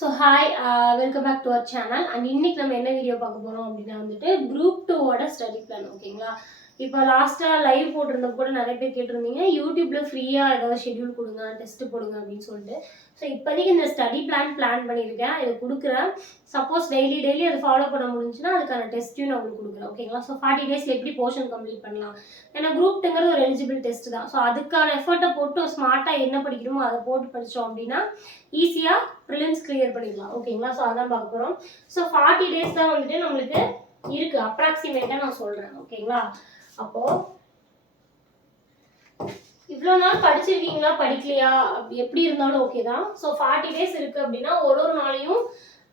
So hi welcome back to our channel. And இன்னைக்கு நம்ம என்ன வீடியோ பார்க்க போகிறோம் அப்படின்னா வந்துட்டு குரூப் 2ஓட ஸ்டடி பிளான். ஓகேங்களா, இப்போ லாஸ்ட்டாக லைவ் போட்டிருந்த கூட நிறைய பேர் கேட்டிருந்தீங்க யூடியூப்ல ஃப்ரீயாக ஏதாவது ஷெட்யூல் கொடுங்க, டெஸ்ட் போடுங்க அப்படின்னு சொல்லிட்டு. ஸோ இப்போதைக்கு இந்த ஸ்டடி பிளான் பண்ணியிருக்கேன், இதை கொடுக்குறேன். சப்போஸ் டெய்லி அதை ஃபாலோ பண்ண முடிஞ்சுன்னா அதுக்கான டெஸ்ட்டையும் நான் உங்களுக்கு கொடுக்குறேன். ஓகேங்களா, ஸோ 40 டேஸில் எப்படி போர்ஷன் கம்ப்ளீட் பண்ணலாம், ஏன்னா குரூப் 2ங்கிறது ஒரு எலிஜிபிள் டெஸ்ட் தான். ஸோ அதுக்கான எஃபர்ட்டை போட்டு ஸ்மார்ட்டாக என்ன படிக்கணுமோ அதை போட்டு படித்தோம் அப்படின்னா ஈஸியாக ப்ரிலிம்ஸ் கிளியர் பண்ணிடலாம். ஓகேங்களா, ஸோ அதான் பார்க்க போகிறோம். ஸோ 40 டேஸ் தான் வந்துட்டு நம்மளுக்கு இருக்குது, அப்ராக்சிமேட்டாக நான் சொல்கிறேன். ஓகேங்களா, அப்போது இவ்வளோ நாள் படிச்சிருக்கீங்களா படிக்கலையா எப்படி இருந்தாலும் ஓகே தான். ஸோ 40 டேஸ் இருக்குது அப்படின்னா ஒரு நாளையும்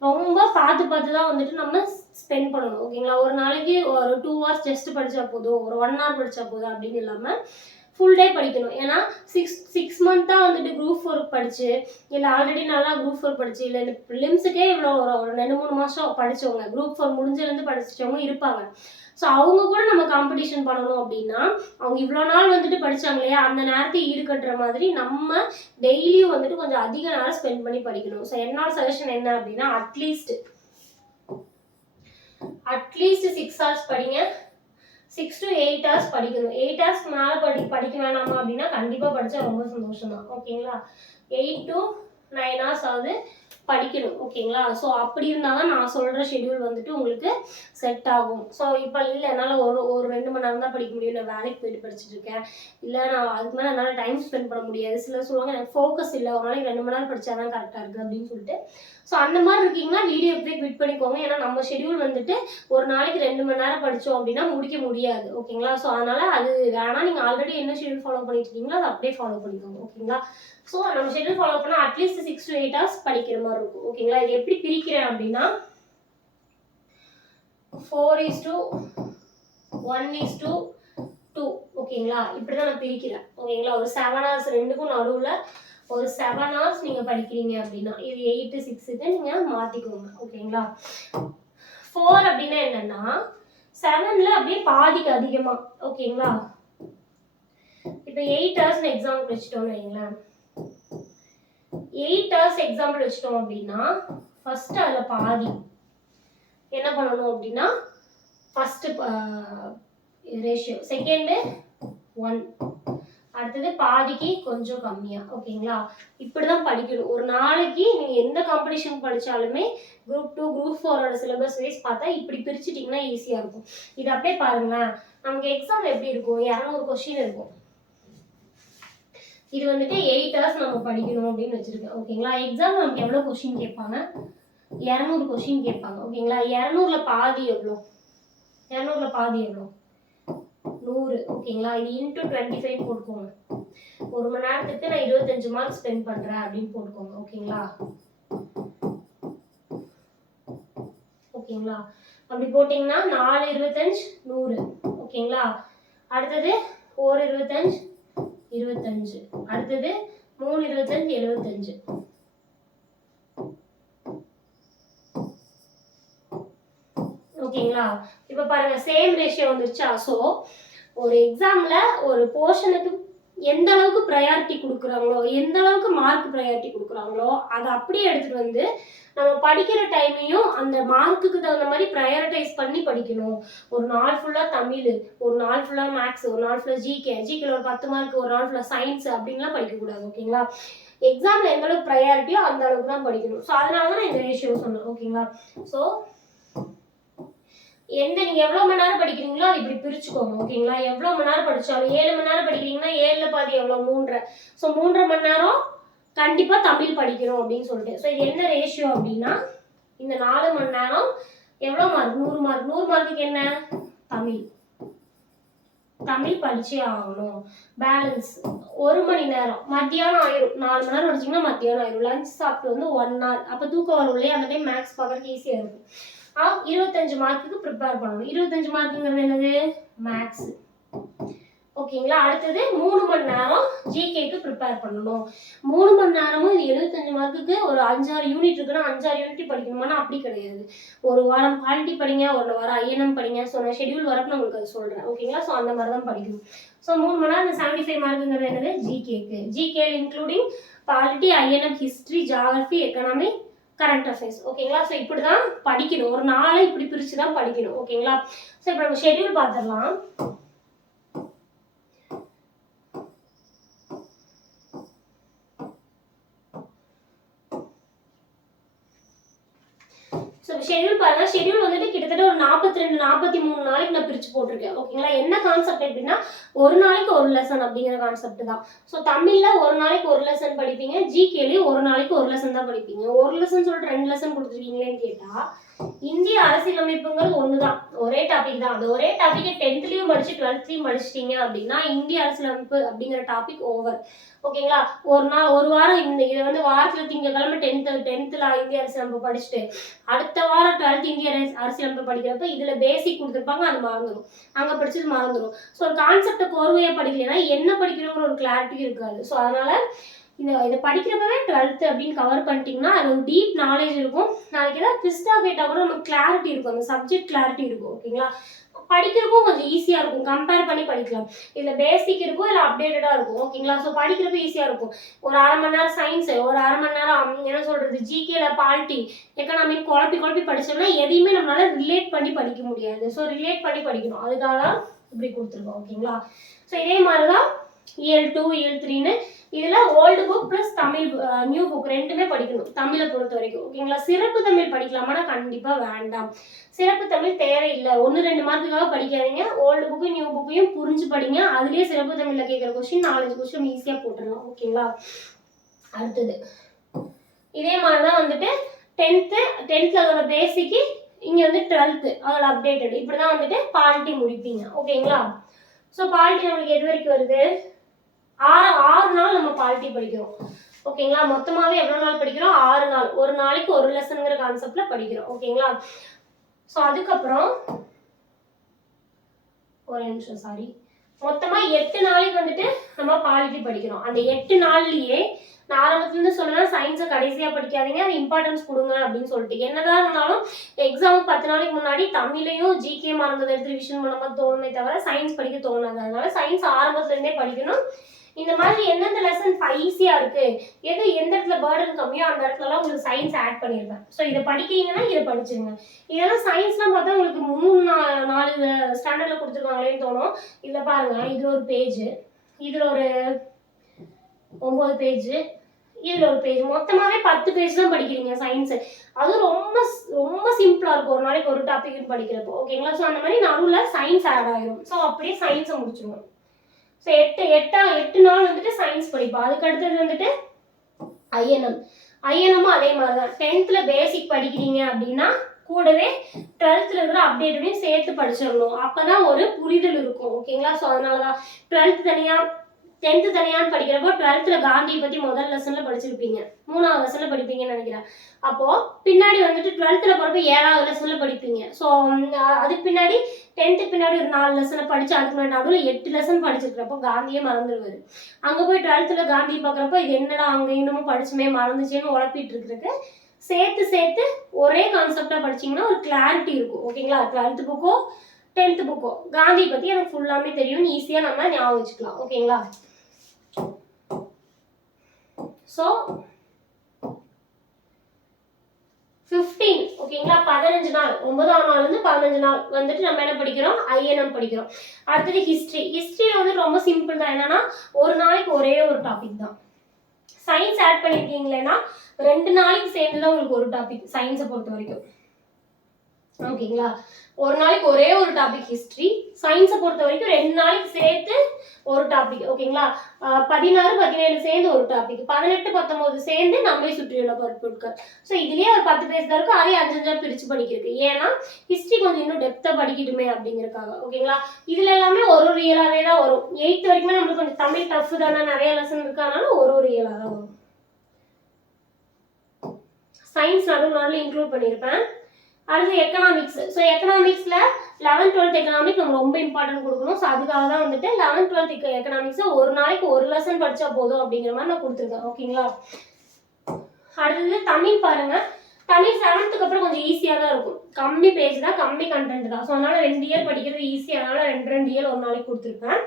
ரொம்ப பார்த்து தான் வந்துட்டு நம்ம ஸ்பெண்ட் பண்ணணும். ஓகேங்களா, ஒரு நாளைக்கு ஒரு 2 hours ஜஸ்ட் படித்தா போதும், ஒரு 1 hour படித்தா போதும் அப்படின்னு இல்லாமல் ஃபுல் டே படிக்கணும். ஏன்னா சிக்ஸ் மந்த்தாக வந்துட்டு குரூப் 4 படிச்சு, இல்லை ஆல்ரெடி நல்லா குரூப் 4 படிச்சு, இல்லை இந்த ப்ரிலிம்ஸுக்கே இவ்வளோ ஒரு 2-3 மாதம் படித்தவங்க, குரூப் 4 முடிஞ்சிலேருந்து படிச்சவங்க இருப்பாங்க. ஸோ அவங்க கூட நம்ம காம்படிஷன் பண்ணணும் அப்படின்னா அவங்க இவ்வளோ நாள் வந்துட்டு படித்தாங்க இல்லையா, அந்த நேரத்தை ஈடுகட்டுற மாதிரி நம்ம டெய்லியும் வந்துட்டு கொஞ்சம் அதிக நேரம் ஸ்பெண்ட் பண்ணி படிக்கணும். ஸோ என்னோட சஜஷன் என்ன அப்படின்னா அட்லீஸ்ட் 6 hours படிங்க, 6 to 8 hours படிக்கணும். 8 hours மேலே படிக்க வேணாமா அப்படின்னா கண்டிப்பாக படித்தா ரொம்ப சந்தோஷம் தான். ஓகேங்களா, 8 to 9 hours ஆகுது படிக்கணும். ஓகேங்களா, ஸோ அப்படி இருந்தால் தான் நான் சொல்கிற ஷெட்யூல் வந்துட்டு உங்களுக்கு செட் ஆகும். ஸோ இப்போ இல்லை என்னால் ஒரு 2 மணி நேரம் தான் படிக்க முடியும், நான் வேலைக்கு போயிட்டு படிச்சுட்டு இருக்கேன், இல்லை நான் அதுக்கு மேலே என்னால் டைம் ஸ்பெண்ட் பண்ண முடியாது, சிலர் சொல்லுவாங்க எனக்கு ஃபோக்கஸ் இல்லை, ஒரு நாளைக்கு 2 மணி நேரம் படித்தா தான் கரெக்டாக இருக்குது அப்படின்னு சொல்லிட்டு. ஸோ அந்த மாதிரி இருக்கீங்கன்னா வீடியோ எப்படியே குவிட் பண்ணிக்கோங்க. ஏன்னா நம்ம ஷெட்யூல் வந்துட்டு ஒரு நாளைக்கு 2 மணி நேரம் படித்தோம் அப்படின்னா முடிக்க முடியாது. ஓகேங்களா, ஸோ அதனால் அது வேணாம். நீங்கள் ஆல்ரெடி என்ன ஷெட்யூல் ஃபாலோ பண்ணிட்டு இருக்கீங்களோ அதை அப்படியே ஃபாலோ பண்ணிக்கோங்க. ஓகேங்களா, ஸோ நம்ம ஷெட்யூல் ஃபாலோ பண்ணால் அட்லீஸ்ட் 6 to 8 hours படிக்கிற மாதிரி இருக்கும். ஓகேங்களா, இது எப்படி பிரிக்கிறேன் அப்படின்னா 4:1:2. ஓகேங்களா, இப்படி தான் நான் பிரிக்கிறேன். ஓகேங்களா, ஒரு 7 hours ரெண்டுக்கும் நடுவில் ஒரு 7 hours நீங்கள் படிக்கிறீங்க அப்படின்னா இது 8 to 6க்கு நீங்கள் மாற்றிக்கோங்க. ஓகேங்களா, 4 அப்படின்னா என்னன்னா 7ல் அப்படியே பாதிக்கு அதிகமாக. ஓகேங்களா, இப்போ 8 hours எக்ஸாம்பிள் வச்சுட்டோம்னு வைங்களேன், 8 hours எக்ஸாம்பிள் வச்சுட்டோம் அப்படின்னா ஃபர்ஸ்ட் அதில் பாதி என்ன பண்ணணும் அப்படின்னா ஃபர்ஸ்ட் ரேஷியோ, செகண்டு 1, அடுத்தது பாதிக்கு கொஞ்சம் கம்மியா. ஓகேங்களா, இப்படிதான் படிக்கணும். ஒரு நாளைக்கு நீங்க எந்த காம்படிஷன் படிச்சாலுமே குரூப் 2 குரூப் 4ஓட சிலபஸ் வைஸ் பார்த்தா இப்படி பிரிச்சுட்டீங்கன்னா ஈஸியா இருக்கும். இது அப்படியே பாருங்களேன், நமக்கு எக்ஸாம் எப்படி இருக்கும், 200 கொஸ்டின் இருக்கும். இது வந்துட்டு 8 hours நம்ம படிக்கணும் அப்படின்னு வச்சிருக்கேன். ஓகேங்களா, எக்ஸாம் நமக்கு எவ்வளோ கொஸ்டின் கேட்பாங்க, 200 கொஸ்டின் கேட்பாங்க. ஓகேங்களா, 200ல் பாதி எவ்வளோ, 200ல் பாதி எவ்வளோ 100. ஓகேங்களா, இது இன்ட்டு 25 போட்டுக்கோங்க. ஒரு மணி நேரத்துக்கு நான் 25 மார்க் ஸ்பெண்ட் பண்ணுறேன் அப்படின்னு போட்டுக்கோங்க. ஓகேங்களா, ஓகேங்களா அப்படி போட்டிங்கன்னா 4 25 100. ஓகேங்களா, அடுத்தது 1 25 25, அடுத்தது 3 25 75. ஓகேங்களா, இப்போ பாருங்க சேம் ரேஷியோ வந்துருச்சா. ஸோ ஒரு எக்ஸாம்ல ஒரு போர்ஷனுக்கு எந்த அளவுக்கு ப்ரையாரிட்டி கொடுக்குறாங்களோ, எந்த அளவுக்கு மார்க் ப்ரையாரிட்டி கொடுக்குறாங்களோ அதை அப்படியே எடுத்துட்டு வந்து நம்ம படிக்கிற டைமையும் அந்த மார்க்குக்கு தகுந்த மாதிரி ப்ரையாரிட்டைஸ் பண்ணி படிக்கணும். ஒரு நாள் ஃபுல்லாக தமிழ், ஒரு நாள் ஃபுல்லாக மேக்ஸ், ஒரு நாள் ஃபுல்லாக ஜிகேல ஒரு 10 மார்க், ஒரு நாள் ஃபுல்லாக சயின்ஸ் அப்படின்லாம் படிக்கக்கூடாது. ஓகேங்களா, எக்ஸாமில் எந்த அளவுக்கு ப்ரையாரிட்டியோ அந்த அளவுக்கு தான் படிக்கணும். ஸோ அதனால தான் நான் இந்த ரேஷியோ சொன்னேன். ஓகேங்களா, ஸோ நீங்க எவ்வளவு மணி நேரம் படிக்கிறீங்களோ அது இப்படி பிரிச்சுக்கோங்க. ஓகேங்களா, எவ்வளவு மணி நேரம் படிச்சாலும் 7 மணி நேரம் படிக்கிறீங்கன்னா 7ல் பாதி எவ்வளவு 3.5. ஸோ 3.5 மணி நேரம் கண்டிப்பா தமிழ் படிக்கணும் அப்படின்னு சொல்லிட்டு. ஸோ இது என்ன ரேஷியோ அப்படின்னா இந்த 4 மணி நேரம் எவ்வளவு மார்க், 100 மார்க். 100 மார்க்குக்கு என்ன, தமிழ் படிச்சே ஆகணும். பேலன்ஸ் 1 மணி நேரம் மத்தியானம் ஆயிரும். 4 மணி நேரம் படிச்சிங்கன்னா மத்தியானம் ஆயிரும். லஞ்ச் சாப்பிட்டு வந்து 1 hour, அப்போ தூக்கம் வரும் இல்லையா, அந்த டைம் மேக்ஸ் பார்க்கறதுக்கு ஈஸியாக இருக்கும். 25 மார்க்குக்கு ப்ரிப்பேர் பண்ணணும். 25 மார்க்குங்கிறது என்னது, மேக்ஸ். ஓகேங்களா, அடுத்தது 3 மணி நேரம் ஜிகேக்கு ப்ரிப்பேர் பண்ணணும். 3 மணி நேரமும் இது 75 மார்க்குக்கு ஒரு 5-6 யூனிட் இருக்குன்னா 5-6 யூனிட் படிக்கணுமானா அப்படி கிடையாது. ஒரு வாரம் குவாலிட்டி படிங்க, ஒரு வாரம் ஐஎன்எம் படிங்க. ஸோ நான் ஷெட்யூல் வரப்போ நான் உங்களுக்கு அது சொல்கிறேன். ஓகேங்களா, ஸோ அந்த மாதிரி தான் படிக்கணும். ஸோ 3 மணி நேரம் 75 மார்க்குங்கிறது என்னது, ஜிகேக்கு. ஜிகேல including polity, INM, history, geography, economy, current affairs. ஓகேங்களா? ஸோ இப்படி தான் படிக்கணும். ஒரு நாளை இப்படி பிரித்து தான் படிக்கணும். ஓகேங்களா? ஸோ இப்போ நம்ம ஷெட்யூல் பார்த்துடலாம். ஸோ ஷெட்யூல் பாருங்க. ஷெட்யூல் வந்துட்டு கிட்டத்தட்ட ஒரு 42 43 நாளைக்கு நான் பிரித்து போட்டிருக்கேன். ஓகேங்களா? என்ன கான்செப்ட் எப்படின்னா ஒரு நாளைக்கு ஒரு லெசன் அப்படிங்கிற கான்செப்ட் தான். ஸோ தமிழில் ஒரு நாளைக்கு ஒரு லெசன் படிப்பீங்க, ஜிகேலையும் ஒரு நாளைக்கு ஒரு லெசன் தான் படிப்பீங்க. ஒரு லெசன் சொல்லிட்டு 2 லெசன் கொடுத்துருக்கீங்களேன்னு கேட்டால் இந்திய அரசியலமைப்புங்கிறது ஒன்று தான், ஒரே டாபிக் தான். அந்த ஒரே டாப்பிக்கை 10th படிச்சு 12th படிச்சிட்டீங்க அப்படின்னா இந்திய அரசியலமைப்பு அப்படிங்கிற டாபிக் ஓவர். ஓகேங்களா? ஒரு வாரம் இதை வந்து வாரத்தில் திங்கக்கிழமை 10th இந்திய அரசியலமைப்பு படிச்சுட்டு அடுத்த வாரம் 12th இந்திய அரசியலமைப்பு படிக்கிறப்ப இதில் பேசிக் கொடுத்துருப்பாங்க, அது மறந்துடும். அங்கே படிச்சது மறந்துடும். ஸோ ஒரு கான்செப்டை கோர்வையாக படிக்கலைன்னா என்ன படிக்கிறோங்கிற ஒரு கிளாரிட்டி இருக்காது. ஸோ அதனால இதை படிக்கிறப்பவே 12th அப்படின்னு கவர் பண்ணிட்டீங்கன்னா அது ஒரு டீப் நாலேஜ் இருக்கும். நாளைக்கு ஏதாவது ட்விஸ்டாக கேட்டால் கூட நமக்கு கிளாரிட்டி இருக்கும், அந்த சப்ஜெக்ட் கிளாரிட்டி இருக்கும். ஓகேங்களா? படிக்கிறதுக்கும் கொஞ்சம் ஈஸியாக இருக்கும், கம்பேர் பண்ணி படிக்கலாம். இதில் பேசிக் இருக்கும், இல்லை அப்டேட்டடாக இருக்கும். ஓகேங்களா? ஸோ படிக்கிறப்ப ஈஸியாக இருக்கும். ஒரு 1/2 மணி நேரம் சயின்ஸு, ஒரு 1/2 மணி நேரம் என்ன சொல்கிறது ஜிகேல பாலிட்டி எக்கனாமிக் குழப்பி படிச்சோம்னா எதையுமே நம்மளால ரிலேட் பண்ணி படிக்க முடியாது. ஸோ ரிலேட் பண்ணி படிக்கணும், அதுக்காக தான் இப்படி கொடுத்துருக்கோம். ஓகேங்களா? ஸோ இதே மாதிரி தான் இயல் 2 இயல் 3ன்னு இதில் old book plus Tamil new book ரெண்டுமே படிக்கணும் தமிழை பொறுத்த வரைக்கும். ஓகேங்களா? சிறப்பு தமிழ் படிக்கலாமான்னா கண்டிப்பாக வேண்டாம். சிறப்பு தமிழ் தேவையில்லை. 1-2 மார்க்குக்காக படிக்காதீங்க. ஓல்டு புக்கு நியூ புக்கையும் புரிஞ்சு படிங்க. அதுலேயே சிறப்பு தமிழில் கேட்குற கொஸ்டின் 4-5 கொஸ்டின் ஈஸியாக போட்டுடலாம். ஓகேங்களா? அடுத்தது இதே மாதிரி தான் வந்துட்டு 10th அதோட பேசிக்கு, இங்கே வந்து 12th அதோட அப்டேட்டட். இப்படி தான் வந்துட்டு பாலிட்டி முடிப்பீங்க. ஓகேங்களா? ஸோ பாலிட்டி நம்மளுக்கு எது வரைக்கும் வருது? 6 நாள் நம்ம பாலிட்டி படிக்கிறோம். ஓகேங்களா? மொத்தமாகவே எவ்வளோ நாள் படிக்கிறோம்? 6 நாள். ஒரு நாளைக்கு ஒரு லெசனுங்கிற கான்செப்டில் படிக்கிறோம். ஓகேங்களா? ஸோ அதுக்கப்புறம் ஒரு நிமிஷம், சாரி, மொத்தமாக 8 நாளைக்கு வந்துட்டு நம்ம பாலிட்டி படிக்கிறோம். அந்த 8 நாள்லேயே நான் ஆரம்பத்துலேருந்து சொன்னேன் சயின்ஸை கடைசியாக படிக்காதீங்க, அது இம்பார்ட்டன்ஸ் கொடுங்க அப்படின்னு சொல்லிட்டு. என்னதான் இருந்தாலும் எக்ஸாமுக்கு 10 நாளைக்கு முன்னாடி தமிழையும் ஜிகே மறந்ததை எடுத்து ரிவிஷன் பண்ணும்போது தோணுமே தவிர சயின்ஸ் படிக்க தோணாது. அதனால சயின்ஸ் ஆரம்பத்துலேருந்தே படிக்கணும். இந்த மாதிரி எந்தெந்த லெசன் ஈஸியாக இருக்குது, எந்த இடத்துல பேர்டன் கம்மியோ அந்த இடத்துலலாம் உங்களுக்கு சயின்ஸ் ஆட் பண்ணியிருப்பேன். ஸோ இதை படிக்கிறீங்கன்னா இதை படிச்சுருங்க. இதெல்லாம் சயின்ஸ்லாம் பார்த்தா உங்களுக்கு 3-4 ஸ்டாண்டர்டில் கொடுத்துருக்காங்களேன்னு தோணும். இதில் பாருங்கள், இதில் ஒரு பேஜு, இதில் ஒரு 9 பேஜு, இதில் ஒரு பேஜ், மொத்தமாகவே 10 பேஜ் தான் படிக்கிறீங்க சயின்ஸு. அதுவும் ரொம்ப ரொம்ப சிம்பிளாக இருக்கும் ஒரு நாளைக்கு ஒரு டாபிக் படிக்கிறப்போ. ஓகேங்களா? ஸோ அந்த மாதிரி நடுவில் சயின்ஸ் ஆட் ஆகிடும். ஸோ அப்படியே சயின்ஸை முடிச்சிடுவோம். ஸோ 8 நாள் வந்துட்டு சயின்ஸ் படிப்போம். அதுக்கு அடுத்தது வந்துட்டு ஐஎன்எம்மும் அதே மாதிரி தான். 10th பேசிக் படிக்கிறீங்க அப்படின்னா கூடவே 12th இருக்கிற அப்டேட்டையும் சேர்த்து படிச்சிடணும். அப்போ தான் ஒரு புரிதல் இருக்கும். ஓகேங்களா? ஸோ அதனால தான் 12th தனியாக 10th தனியான்னு படிக்கிறப்போ 12th காந்தியை பற்றி முதல் லெசனில் படிச்சிருப்பீங்க, 3வது லெசனில் படிப்பீங்கன்னு நினைக்கிறேன். அப்போது பின்னாடி வந்துட்டு 12th போகிறப்ப 7வது லெசனில் படிப்பீங்க. ஸோ அதுக்கு பின்னாடி 10th பின்னாடி ஒரு 4 லெசனை படித்து அதுக்கு முன்னாடி நடுவில் 8 லெசன் படிச்சிருக்கிறப்போ காந்தியே மறந்துடுவார். அங்கே போய் 12th காந்தி பார்க்குறப்போ இது என்னடா அங்கே இன்னமும் படிச்சுமே மறந்துச்சேன்னு உழப்பிட்டு இருக்கிறதுக்கு சேர்த்து ஒரே கான்செப்டாக படிச்சிங்கன்னா ஒரு கிளாரிட்டி இருக்கும். ஓகேங்களா? 12th புக்கோ 10th புக்கோ காந்தியை பற்றி எனக்கு ஃபுல்லாமே தெரியும்னு ஈஸியாக நம்ம ஞாபகம் வச்சுக்கலாம். ஓகேங்களா? ஸோ 15, ஓகேங்களா, 15 நாள், 9ஆம் நாள்லேருந்து 15 நாள் வந்துட்டு நம்ம என்ன படிக்கிறோம்? ஐஎன்எம் படிக்கிறோம். அடுத்தது ஹிஸ்ட்ரியில் வந்து ரொம்ப சிம்பிள் தான். என்னன்னா ஒரு நாளைக்கு ஒரே ஒரு டாபிக் தான். சயின்ஸ் ஆட் பண்ணியிருக்கீங்களேன்னா 2 நாளைக்கு சேர்ந்து தான் உங்களுக்கு ஒரு டாபிக் சயின்ஸை பொறுத்த வரைக்கும். ஓகேங்களா? ஒரு நாளைக்கு ஒரே ஒரு டாபிக் ஹிஸ்ட்ரி. சயின்ஸை பொறுத்த வரைக்கும் 2 நாளைக்கு சேர்த்து ஒரு டாபிக். ஓகேங்களா? 16, 17 சேர்ந்து ஒரு டாபிக், 18, 19 சேர்ந்து நம்மை சுற்றியுள்ள பொருட்கள். ஸோ இதுலேயே ஒரு 10 பேஜ் தான் இருக்கும். அதே 5 பிரித்து படிக்கிறதுக்கு. ஏன்னா ஹிஸ்ட்ரி கொஞ்சம் இன்னும் டெப்த்தாக படிக்கட்டுமே அப்படிங்கிறதுக்காக. ஓகேங்களா? இதில் எல்லாமே ஒரு இயலாகவே தான் வரும். 8th வரைக்குமே நம்மளுக்கு கொஞ்சம் தமிழ் டஃப் தானே, நிறைய லெசன் இருக்கனால ஒரு இயலாக தான் வரும். சயின்ஸ் நடுவில் இன்க்ளூட் பண்ணியிருப்பேன். அடுத்து economics. So எக்கனாமிக்ஸில் 11th 12th economic நம்ம ரொம்ப இம்பார்ட்டன்ட் கொடுக்கணும். ஸோ அதுக்காக தான் வந்துட்டு 11th 12th எக்கனாமிக்ஸை ஒரு நாளைக்கு ஒரு லெசன் படித்தா போதும் அப்படிங்கிற மாதிரி நான் கொடுத்துருக்கேன். ஓகேங்களா? அடுத்தது தமிழ் பாருங்கள். தமிழ் 7th அப்புறம் கொஞ்சம் ஈஸியாக தான் இருக்கும். கம்மி பேஜ் தான், கம்மி கண்டென்ட் தான். ஸோ அதனால் 2 இயர் படிக்கிறது ஈஸி. அதனால் 2 இயர் ஒரு நாளைக்கு கொடுத்துருப்பேன்.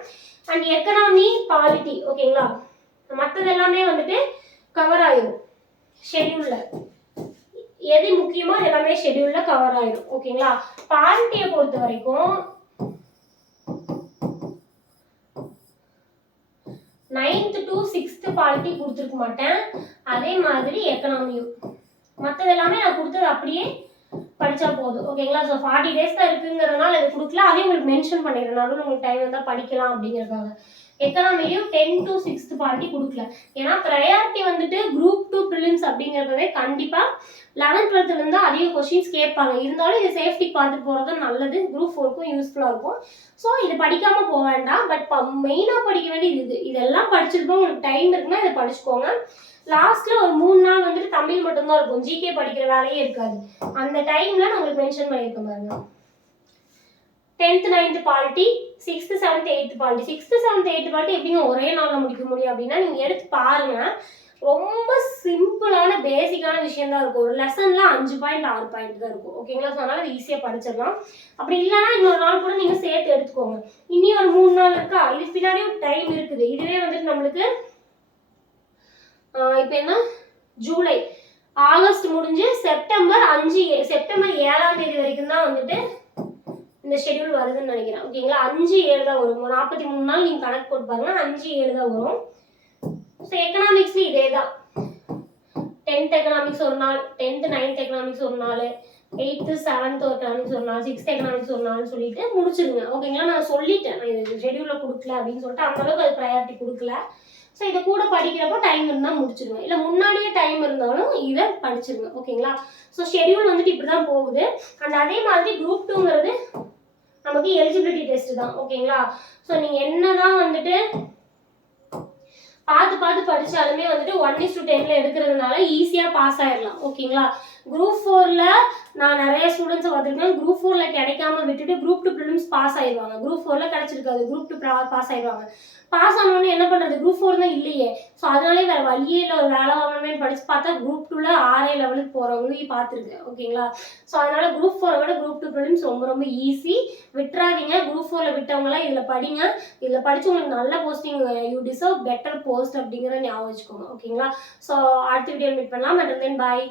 And economy polity. ஓகேங்களா? மற்றது எல்லாமே வந்துட்டு கவர் ஆகிடும் ஷெட்யூலில். எது முக்கியமோ எல்லாமே ஷெட்யூலில் கவர் ஆயிடும். ஓகேங்களா? பாலிட்டியை பொறுத்த வரைக்கும் 9th to 6th பாலிட்டி கொடுத்துருக்க மாட்டேன். அதே மாதிரி எக்கனாமியும் மற்றது எல்லாமே நான் கொடுத்தது அப்படியே படித்தா போதும். ஓகேங்களா? ஸோ 40 days தான் இருக்குங்கிறதுனால இது கொடுக்கல. அதையும் உங்களுக்கு மென்ஷன் பண்ணிடுறேன், நடுவில் உங்களுக்கு டைம் வந்தால் படிக்கலாம் அப்படிங்கிறதுக்காக. எக்கனாமிலையும் 10 to 6th பாலிட்டி கொடுக்கல. ஏன்னா ப்ரையாரிட்டி வந்துட்டு குரூப் 2 ப்ரிலிம்ஸ் அப்படிங்கிறதே கண்டிப்பாக 11th 12th இருந்தால் அதிக கொஸ்டின்ஸ் கேட்பாங்க. இருந்தாலும் இது சேஃப்டிக்கு பார்த்துட்டு போகிறது நல்லது, குரூப் 4க்கும் யூஸ்ஃபுல்லாக இருக்கும். ஸோ இது படிக்காமல் போக வேண்டாம். பட் மெயினாக படிக்க வேண்டியது இதெல்லாம் படிச்சிருப்போம். உங்களுக்கு டைம் இருக்குன்னா இதை படிச்சுக்கோங்க. லாஸ்ட்ல ஒரு 3 நாள் வந்துட்டு தமிழ் மட்டும்தான் இருக்கும், ஜிகே படிக்கிற வேலையே இருக்காது. அந்த டைம்ல நான் உங்களுக்கு மென்ஷன் பண்ணியிருக்கேன் பாருங்க. 10th 9th polity, 6th 7th 8th polity. 6th 7th 8th polity எப்படிங்க ஒரே நாளில் முடிக்க முடியும் அப்படின்னா நீங்கள் எடுத்து பாருங்க. ரொம்ப சிம்பிளான பேசிக்கான விஷயம் தான் இருக்கும். ஒரு லெசன்ல 5 பாயிண்ட் 6 பாயிண்ட் தான் இருக்கும். ஓகேங்களா? ஸோ அதனால ஈஸியாக படிச்சிடலாம். அப்படி இல்லைன்னா இன்னொரு நாள் கூட நீங்கள் சேர்த்து எடுத்துக்கோங்க. இனி ஒரு 3 நாள் இருக்கா, இதுக்கு பின்னாடியும் டைம் இருக்குது. இதுவே வந்துட்டு நம்மளுக்கு இப்போ என்ன ஜூலை, ஆகஸ்ட் முடிஞ்சு செப்டம்பர் 7ஆம் தேதி வரைக்கும் தான் வந்துட்டு இந்த ஷெட்யூல் வருதுன்னு நினைக்கிறேன். ஓகேங்களா? 5 7 தான் வரும். 43 நாள் நீங்கள் கணக்கு போட்டு பாருங்க, 5 7 தான் வரும். ஸோ எக்கனாமிக்ஸ்ல இதே தான். 10th எக்கனாமிக்ஸ் ஒரு நாள், 10th 9th எக்கனாமிக்ஸ் ஒரு நாள், 8th 7th எக்கனாமிக்ஸ் ஒரு நாள், 6th எக்கனாமிக்ஸ் ஒரு நாள்னு சொல்லிட்டு முடிச்சிருங்க. ஓகேங்களா? நான் சொல்லிட்டேன், நான் இது ஷெட்யூலில் கொடுக்கல அப்படின்னு சொல்லிட்டு அந்த அளவுக்கு அது ப்ரையாரிட்டி கொடுக்கல. ஸோ இதை கூட படிக்கிறப்போ டைம் இருந்தால் முடிச்சிருங்க, இல்லை முன்னாடியே டைம் இருந்தாலும் இதை படிச்சிருங்க. ஓகேங்களா? ஸோ ஷெட்யூல் வந்துட்டு இப்படி தான் போகுது. அண்ட் அதே மாதிரி குரூப் 2ங்கிறது நமக்கு எலிஜிபிலிட்டி டெஸ்ட் தான். ஓகேங்களா? ஸோ நீங்கள் என்ன தான் வந்துட்டு பார்த்து படித்தாலுமே வந்துட்டு 1:10 எடுக்கிறதுனால ஈஸியாக பாஸ் ஆயிடலாம். ஓகேங்களா? குரூப் 4ல நான் நிறைய ஸ்டூடெண்ட்ஸை பார்த்துருக்கேன். குரூப் 4ல கிடைக்காம விட்டுட்டு குரூப் 2 ப்ரிலிம்ஸ் பாஸ் ஆயிடுவாங்க. குரூப் 4ல கிடைச்சிருக்காது, குரூப் 2 பாஸ் ஆயிடுவாங்க. பாஸ் ஆனோன்னு என்ன பண்ணுறது, குரூப் 4 தான் இல்லையே. ஸோ அதனாலே வேறு வழியே இல்லை, ஒரு வேலை வாங்கணுமே படித்து பார்த்தா குரூப் 2ல 6 லெவலுக்கு போகிறவங்களையும் பார்த்துருக்கேன். ஓகேங்களா? ஸோ அதனால் குரூப் 4 விட குரூப் 2 ப்ரிலிம்ஸ் ரொம்ப ரொம்ப ஈஸி. விட்டுறாதீங்க. குரூப் 4ல விட்டவங்களாம் இதில் படிங்க. இதில் படித்து உங்களுக்கு நல்ல posting, you deserve better post அப்படிங்கிறத ஞாபகம் வச்சுக்கோங்க. ஓகேங்களா? ஸோ அடுத்த வீடியோ மீட் பண்ணலாம். And then bye.